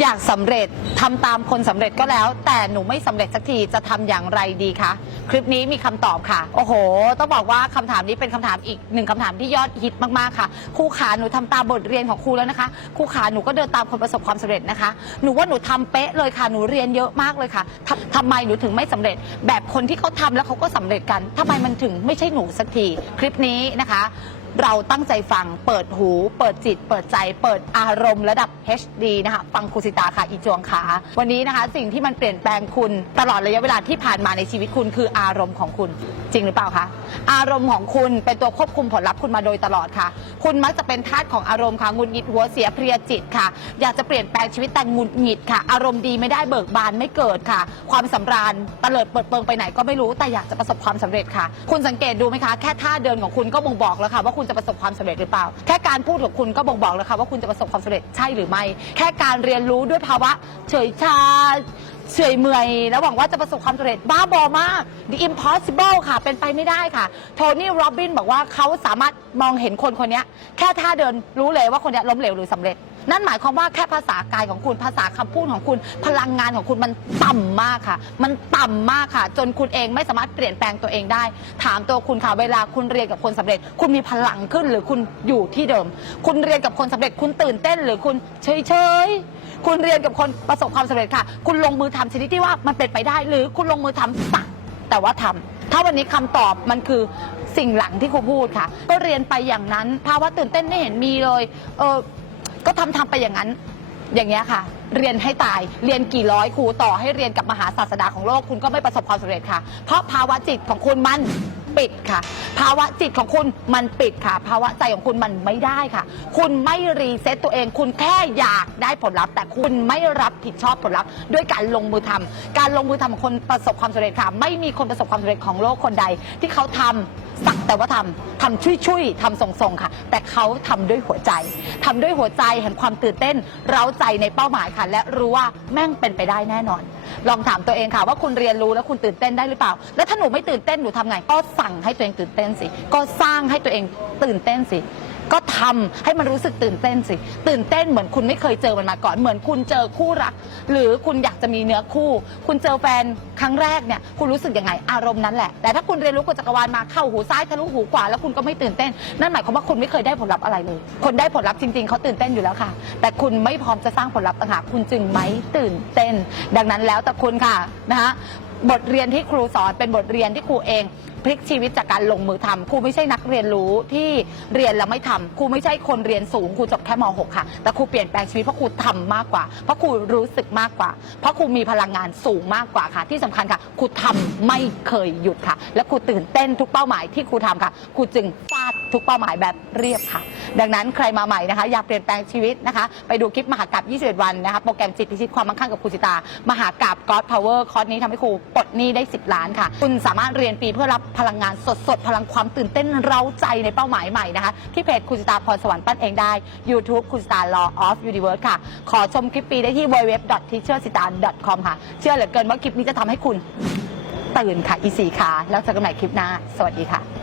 อยากสำเร็จทำตามคนสำเร็จก็แล้ว แต่หนูไม่สำเร็จสักทีจะทำอย่างไรดีคะคลิปนี้มีคำตอบค่ะ โอ้โห ต้องบอกว่าคำถามนี้เป็นคำถามอีกหนึ่งคำถามที่ยอดฮิตมากๆค่ะครูขาหนูทำตามบทเรียนของครูแล้วนะคะครูขาหนูก็เดินตามคนประสบความสำเร็จนะคะ หนูว่าหนูทำเป๊ะเลยค่ะหนูเรียนเยอะมากเลยค่ะทำทำไมหนูถึงไม่สำเร็จ แบบคนที่เขาทำแล้วเขาก็สำเร็จกันทำไมมันถึงไม่ใช่หนูสักทีคลิปนี้นะคะ เราตั้งใจฟัง เปิดหู เปิดจิต เปิดใจ เปิดอารมณ์ระดับ HD นะคะ ฟังครูสิตาค่ะอีจวงขาวันนี้นะคะ สิ่งที่มันเปลี่ยนแปลงคุณตลอดระยะเวลาที่ผ่านมาในชีวิตคุณคืออารมณ์ของคุณ จริงหรือเปล่าคะอารมณ์ของคุณเป็นตัวควบคุมผลลัพธ์คุณมาโดยตลอดค่ะ คุณมักจะเป็นทาสของอารมณ์ค่ะงุดหงิดหัวเสียเพลียจิตค่ะ อยากจะเปลี่ยนแปลงชีวิตแต่งุดหงิดค่ะ อารมณ์ดีไม่ได้เบิกบานไม่เกิดค่ะ ความสำราญตะเลิดเปิดเปิงไปไหนก็ไม่รู้แต่อยากจะประสบความสำเร็จค่ะ คุณสังเกตดูไหมคะ แค่ท่าเดินของคุณก็บ่งบอกแล้วค่ะ ว่าคุณจะประสบความสำเร็จหรือเปล่า แค่การพูดของคุณก็บ่งบอกแล้วค่ะว่าคุณจะประสบความสำเร็จใช่หรือไม่ แค่การเรียนรู้ด้วยภาวะ เฉยชา เฉอยเมื่อยแล้วหวังว่าจะประสบความสำเร็จบ้าบอมาก The impossible ค่ะ เป็นไปไม่ได้ค่ะโทนี่โรบินบอกว่าเขาสามารถมองเห็นคนคนนี้แค่ท่าเดินรู้เลยว่าคนนี้ล้มเหลวหรือสำเร็จ นั่นหมายความว่าแค่ภาษากายของคุณภาษาคำพูดของคุณพลังงานของคุณมันต่ำมากค่ะ มันต่ำมากค่ะ จนคุณเองไม่สามารถเปลี่ยนแปลงตัวเองได้ ถามตัวคุณค่ะเวลาคุณเรียนกับคนสำเร็จ คุณมีพลังขึ้นหรือคุณอยู่ที่เดิม คุณเรียนกับคนสำเร็จคุณตื่นเต้น หรือคุณเฉยเฉยคุณเรียนกับคนประสบความสำเร็จค่ะ คุณลงมือทำชนิดที่ว่ามันเป็นไปได้ หรือคุณลงมือทำสักแต่ว่าทำถ้าวันนี้คำตอบมันคือสิ่งหลังที่ครูพูดค่ะ ก็เรียนไปอย่างนั้นภาวะตื่นเต้นไม่เห็นมีเลยเออ ก็ทำทำไปอย่างนั้น อย่างเงี้ยค่ะ เรียนให้ตาย เรียนกี่ร้อยครูต่อให้เรียนกับมหาศาสดาของโลกคุณก็ไม่ประสบความสำเร็จค่ะ เพราะภาวะจิตของคุณมันปิดค่ะ ภาวะจิตของคุณมันปิดค่ะ ภาวะใจของคุณมันไม่ได้ค่ะ คุณไม่รีเซ็ตตัวเอง คุณแค่อยากได้ผลลัพธ์ แต่คุณไม่รับผิดชอบผลลัพธ์ ด้วยการลงมือทำการลงมือทำของคนประสบความสำเร็จค่ะ ไม่มีคนประสบความสำเร็จของโลกคนใดที่เขาทำ สักแต่ว่าทำทำชุยชุยทำทรงๆค่ะ แต่เขาทำด้วยหัวใจทำด้วยหัวใจแห่งความตื่นเต้น เร้าใจในเป้าหมายค่ะ และรู้ว่าแม่งเป็นไปได้แน่นอน ลองถามตัวเองค่ะ ว่าคุณเรียนรู้แล้วคุณตื่นเต้นได้หรือเปล่า แล้วถ้าหนูไม่ตื่นเต้นหนูทำไง ก็สั่งให้ตัวเองตื่นเต้นสิ ก็สร้างให้ตัวเองตื่นเต้นสิ ก็ทำให้มันรู้สึกตื่นเต้นสิ ตื่นเต้นเหมือนคุณไม่เคยเจอมันมาก่อน เหมือนคุณเจอคู่รัก หรือคุณอยากจะมีเนื้อคู่ คุณเจอแฟนครั้งแรกเนี่ย คุณรู้สึกยังไง อารมณ์นั้นแหละ แต่ถ้าคุณเรียนรู้กฎจักรวาลมาเข้าหูซ้ายทะลุหูขวาแล้วคุณก็ไม่ตื่นเต้น นั่นหมายความว่าคุณไม่เคยได้ผลลัพธ์อะไรเลย คนได้ผลลัพธ์จริงๆเขาตื่นเต้นอยู่แล้วค่ะ แต่คุณไม่พร้อมจะสร้างผลลัพธ์ต่างหากคุณจึงไม่ตื่นเต้น ดังนั้นแล้วแต่คุณค่ะนะคะบทเรียนที่ครูสอนเป็นบทเรียนที่ครูเอง พลิกชีวิตจากการลงมือทำครูไม่ใช่นักเรียนรู้ที่เรียนแล้วไม่ทำครูไม่ใช่คนเรียนสูงครูจบแค่ม .6 ค่ะ แต่ครูเปลี่ยนแปลงชีวิตเพราะครูทำมากกว่า เพราะครูรู้สึกมากกว่า เพราะครูมีพลังงานสูงมากกว่าค่ะ ที่สำคัญค่ะครูทำไม่เคยหยุดค่ะ และครูตื่นเต้นทุกเป้าหมายที่ครูทำค่ะครูจึงฟาดทุกเป้าหมายแบบเรียบค่ะ ดังนั้นใครมาใหม่นะคะ อยากเปลี่ยนแปลงชีวิตนะคะ ไปดูคลิปมหากราบ21 วันนะคะ โปรแกรมจิตพิชิตความมั่งคั่งกับครูจิตามหากราบ God Power คอร์สนี้ทำให้ครูปลดหนี้ได้ 10 ล้านค่ะ คุณสามารถเรียนฟรีเพื่อรับพลังงานสดสดพลังความตื่นเต้นเร้าใจในเป้าหมายใหม่นะคะ ที่เพจคุณจิตาพรสวรรค์ปั้นเองได้ YouTube คุณจิตา Law of Universe ค่ะ ขอชมคลิปปีได้ที่ www.teachersita.com ค่ะ เชื่อเหลือเกินว่าคลิปนี้จะทำให้คุณตื่นค่ะอีสีขาแล้วเจอกันใหม่คลิปหน้า สวัสดีค่ะ